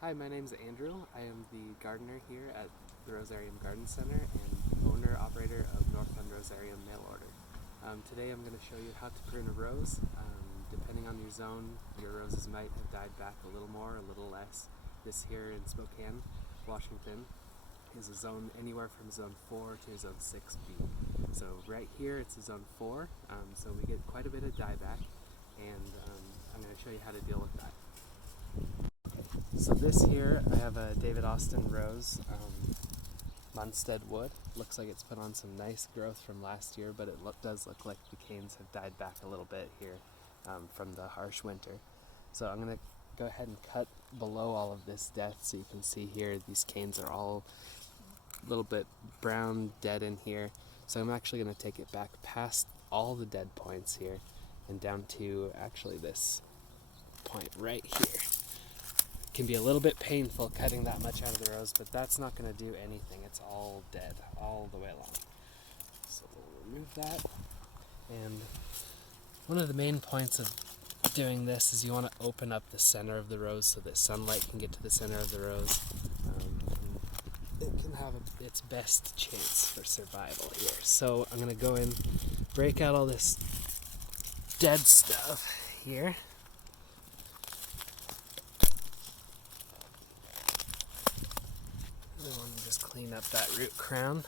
Hi, my name is Andrew. I am the gardener here at the Rosarium Garden Center and owner-operator of Northland Rosarium Mail Order. Today I'm going to show you how to prune a rose. Depending on your zone, your roses might have died back a little more, a little less. This here in Spokane, Washington, is a zone anywhere from zone 4 to zone 6B. So right here it's a zone 4, so we get quite a bit of dieback, and I'm going to show you how to deal with that. So this here, I have a David Austin rose, Munstead wood. Looks like it's put on some nice growth from last year, but it does look like the canes have died back a little bit here from the harsh winter. So I'm going to go ahead and cut below all of this death, so you can see here these canes are all a little bit brown, dead in here. So I'm actually going to take it back past all the dead points here and down to actually this point right here. It can be a little bit painful cutting that much out of the rose, but that's not going to do anything. It's all dead all the way along. So we'll remove that. And one of the main points of doing this is you want to open up the center of the rose so that sunlight can get to the center of the rose. It can have its best chance for survival here. So I'm going to go in, break out all this dead stuff here. We want to just clean up that root crown.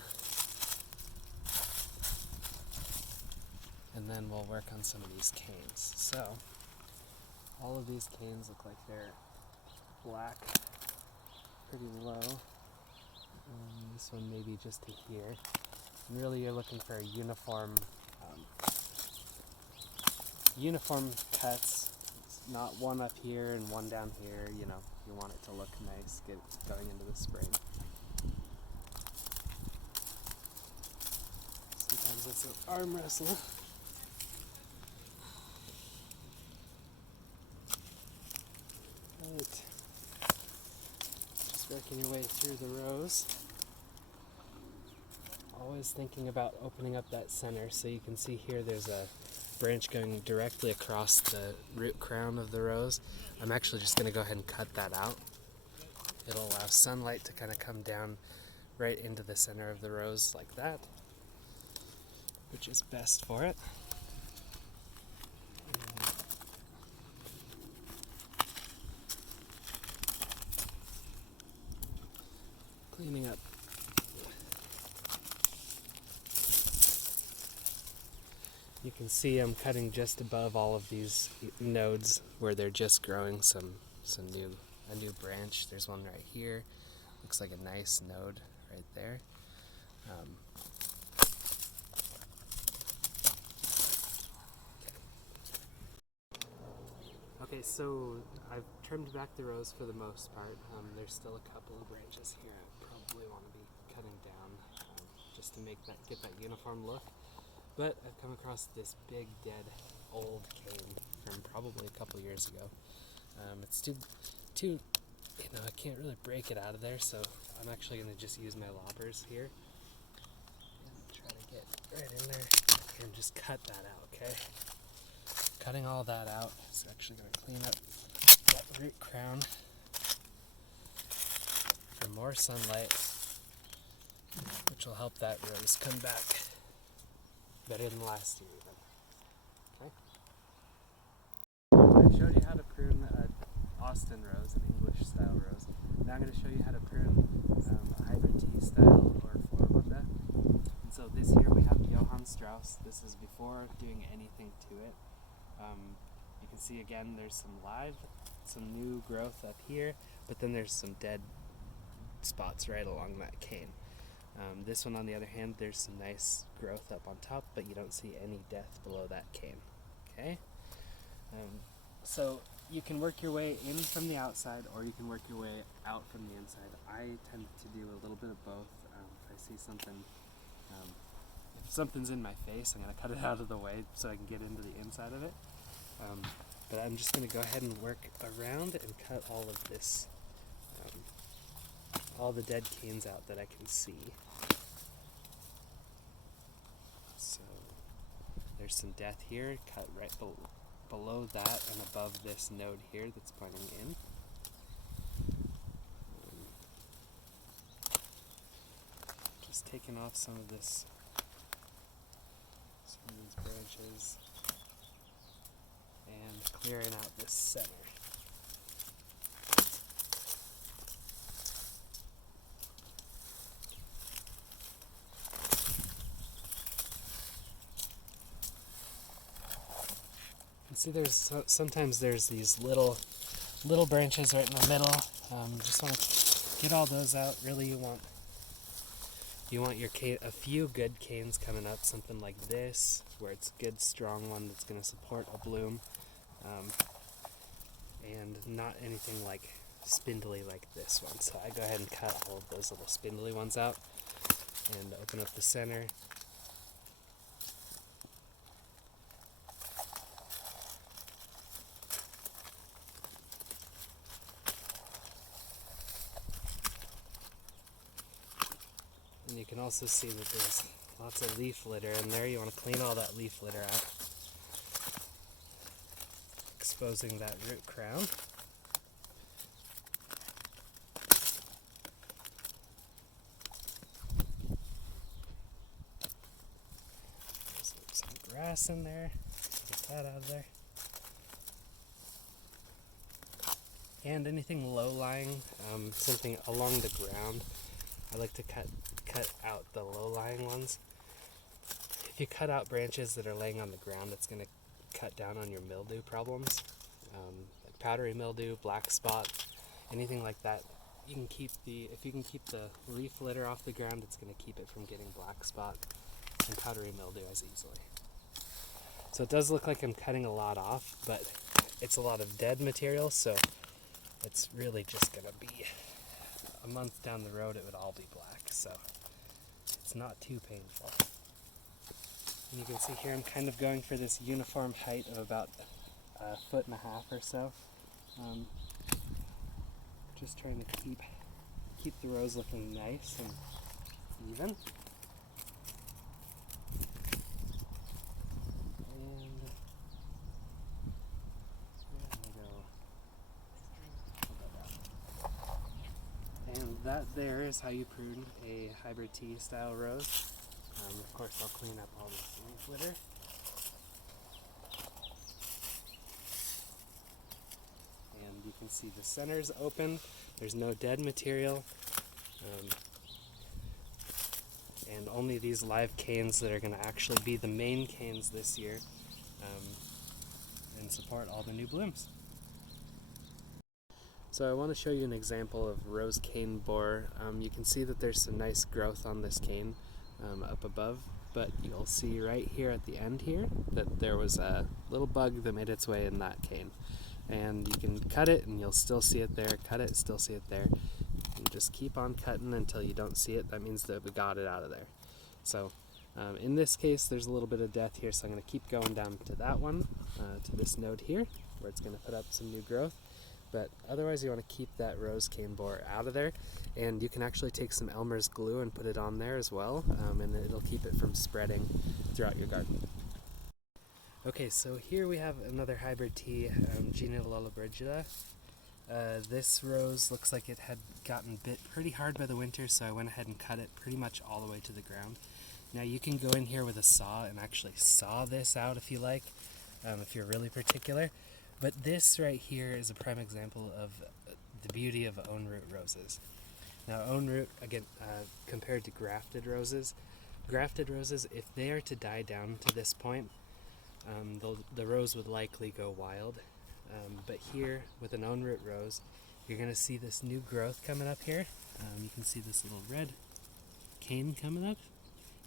And then we'll work on some of these canes. So, all of these canes look like they're black, pretty low. This one maybe just to here. And really you're looking for a uniform cuts. It's not one up here and one down here, you know, you want it to look nice, get going into the spring. Sometimes it's an arm wrestle. Right. Just working your way through the rows. Always thinking about opening up that center. So you can see here there's a branch going directly across the root crown of the rose. I'm actually just going to go ahead and cut that out. It'll allow sunlight to kind of come down right into the center of the rose like that, which is best for it. Cleaning up. You can see I'm cutting just above all of these nodes where they're just growing a new branch. There's one right here. Looks like a nice node right there. Okay, so I've trimmed back the rose for the most part. There's still a couple of branches here I probably want to be cutting down just to get that uniform look. But I've come across this big dead old cane from probably a couple years ago. It's too, I can't really break it out of there, so I'm actually going to just use my loppers here and try to get right in there and just cut that out, okay? Cutting all that out is actually going to clean up that root crown for more sunlight, which will help that rose come back better than last year even. Okay? I showed you how to prune an Austin rose, an English style rose. Now I'm going to show you how to prune a hybrid tea style or Floribunda. And so this here we have Johann Strauss. This is before doing anything to it. You can see again there's some new growth up here, but then there's some dead spots right along that cane. This one, on the other hand, there's some nice growth up on top, but you don't see any death below that cane. Okay? So you can work your way in from the outside, or you can work your way out from the inside. I tend to do a little bit of both. If I see something, if something's in my face, I'm going to cut it out of the way so I can get into the inside of it. But I'm just going to go ahead and work around and cut all of this, all the dead canes out that I can see. So there's some death here, cut right below that and above this node here that's pointing in. Just taking off some of these branches and clearing out this center. And see, sometimes there's these little branches right in the middle. Just want to get all those out. Really, you want your cane, a few good canes coming up, something like this, where it's a good strong one that's going to support a bloom, and not anything like spindly like this one. So I go ahead and cut all of those little spindly ones out and open up the center. And you can also see that there's lots of leaf litter in there. You want to clean all that leaf litter out, exposing that root crown. There's some grass in there. Get that out of there. And anything low-lying, something along the ground, I like to cut out the low-lying ones. If you cut out branches that are laying on the ground, it's going to cut down on your mildew problems, like powdery mildew, black spot, anything like that. If you can keep the leaf litter off the ground, it's going to keep it from getting black spot and powdery mildew as easily. So it does look like I'm cutting a lot off, but it's a lot of dead material, so it's really just going to be a month down the road, it would all be black, so it's not too painful. And you can see here I'm kind of going for this uniform height of about 1.5 feet or so. Just trying to keep the rows looking nice and even. And that there is how you prune a hybrid tea style rose. Of course, I'll clean up all this leaf litter. And you can see the center's open. There's no dead material. And only these live canes that are going to actually be the main canes this year, and support all the new blooms. So I want to show you an example of rose cane borer. You can see that there's some nice growth on this cane up above, but you'll see right here at the end here that there was a little bug that made its way in that cane. And you can cut it and you'll still see it there, cut it, still see it there. And just keep on cutting until you don't see it. That means that we got it out of there. So in this case there's a little bit of death here, so I'm going to keep going down to that one, to this node here, where it's going to put up some new growth. But otherwise you want to keep that rose cane borer out of there, and you can actually take some Elmer's glue and put it on there as well, and it'll keep it from spreading throughout your garden. Okay, so here we have another hybrid tea, Gina Lollobrigida. This rose looks like it had gotten bit pretty hard by the winter, so I went ahead and cut it pretty much all the way to the ground. Now you can go in here with a saw and actually saw this out if you like, if you're really particular. But this right here is a prime example of the beauty of own root roses. Now own root, again, compared to grafted roses, if they are to die down to this point, the rose would likely go wild. But here, with an own root rose, you're going to see this new growth coming up here. You can see this little red cane coming up,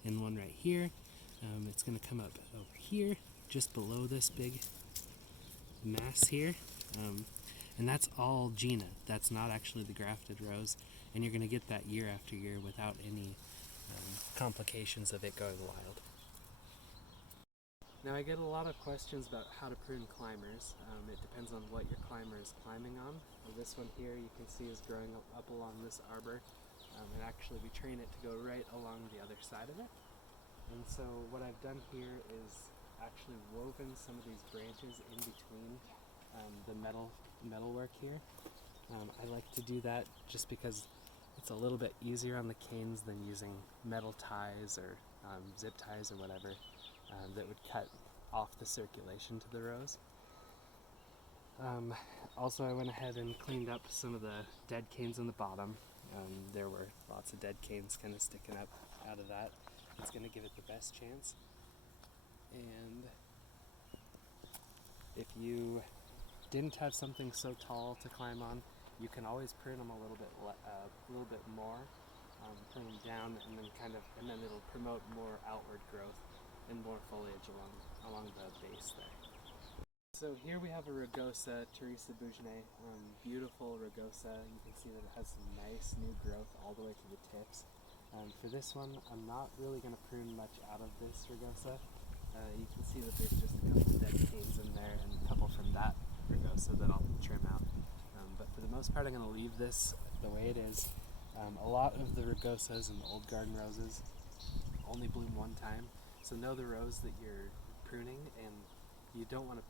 and one right here. It's going to come up over here, just below this big mass here, and that's all Gina. That's not actually the grafted rose, and you're going to get that year after year without any complications of it going wild. Now I get a lot of questions about how to prune climbers. It depends on what your climber is climbing on. This one here you can see is growing up along this arbor, and actually we train it to go right along the other side of it. And so what I've done here is actually woven some of these branches in between the metalwork here. I like to do that just because it's a little bit easier on the canes than using metal ties or zip ties or whatever that would cut off the circulation to the rows. Also, I went ahead and cleaned up some of the dead canes on the bottom. There were lots of dead canes kind of sticking up out of that. It's going to give it the best chance. And if you didn't have something so tall to climb on, you can always prune them a little bit more, prune them down, and then it'll promote more outward growth and more foliage along the base there. So here we have a rugosa, Teresa Bourgeois, beautiful rugosa. You can see that it has some nice new growth all the way to the tips. For this one, I'm not really going to prune much out of this rugosa. You can see that there's just a couple of dead canes in there and a couple from that rugosa that I'll trim out. But for the most part, I'm going to leave this the way it is. A lot of the rugosas and the old garden roses only bloom one time, so know the rows that you're pruning, and you don't want to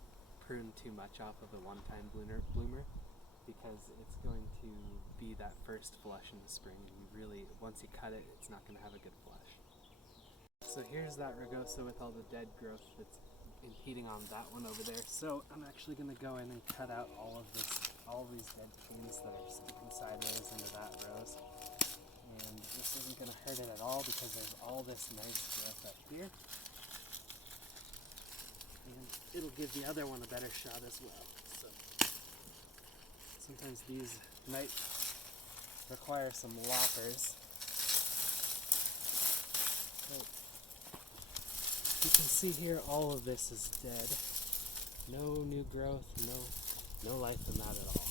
prune too much off of a one-time bloomer because it's going to be that first flush in the spring. Once you cut it, it's not going to have a good flush. So here's that rugosa with all the dead growth that's impeding on that one over there. So I'm actually going to go in and cut out all of these dead canes that are sticking sideways into that rose. And this isn't going to hurt it at all because there's all this nice growth up here. And it'll give the other one a better shot as well. So sometimes these might require some loppers. So you can see here all of this is dead. No new growth, no life in that at all.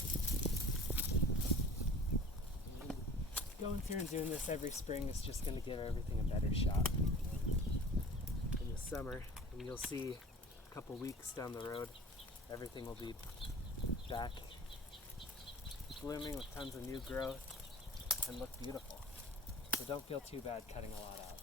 And going through and doing this every spring is just going to give everything a better shot. In the summer, and you'll see a couple weeks down the road, everything will be back blooming with tons of new growth and look beautiful. So don't feel too bad cutting a lot out.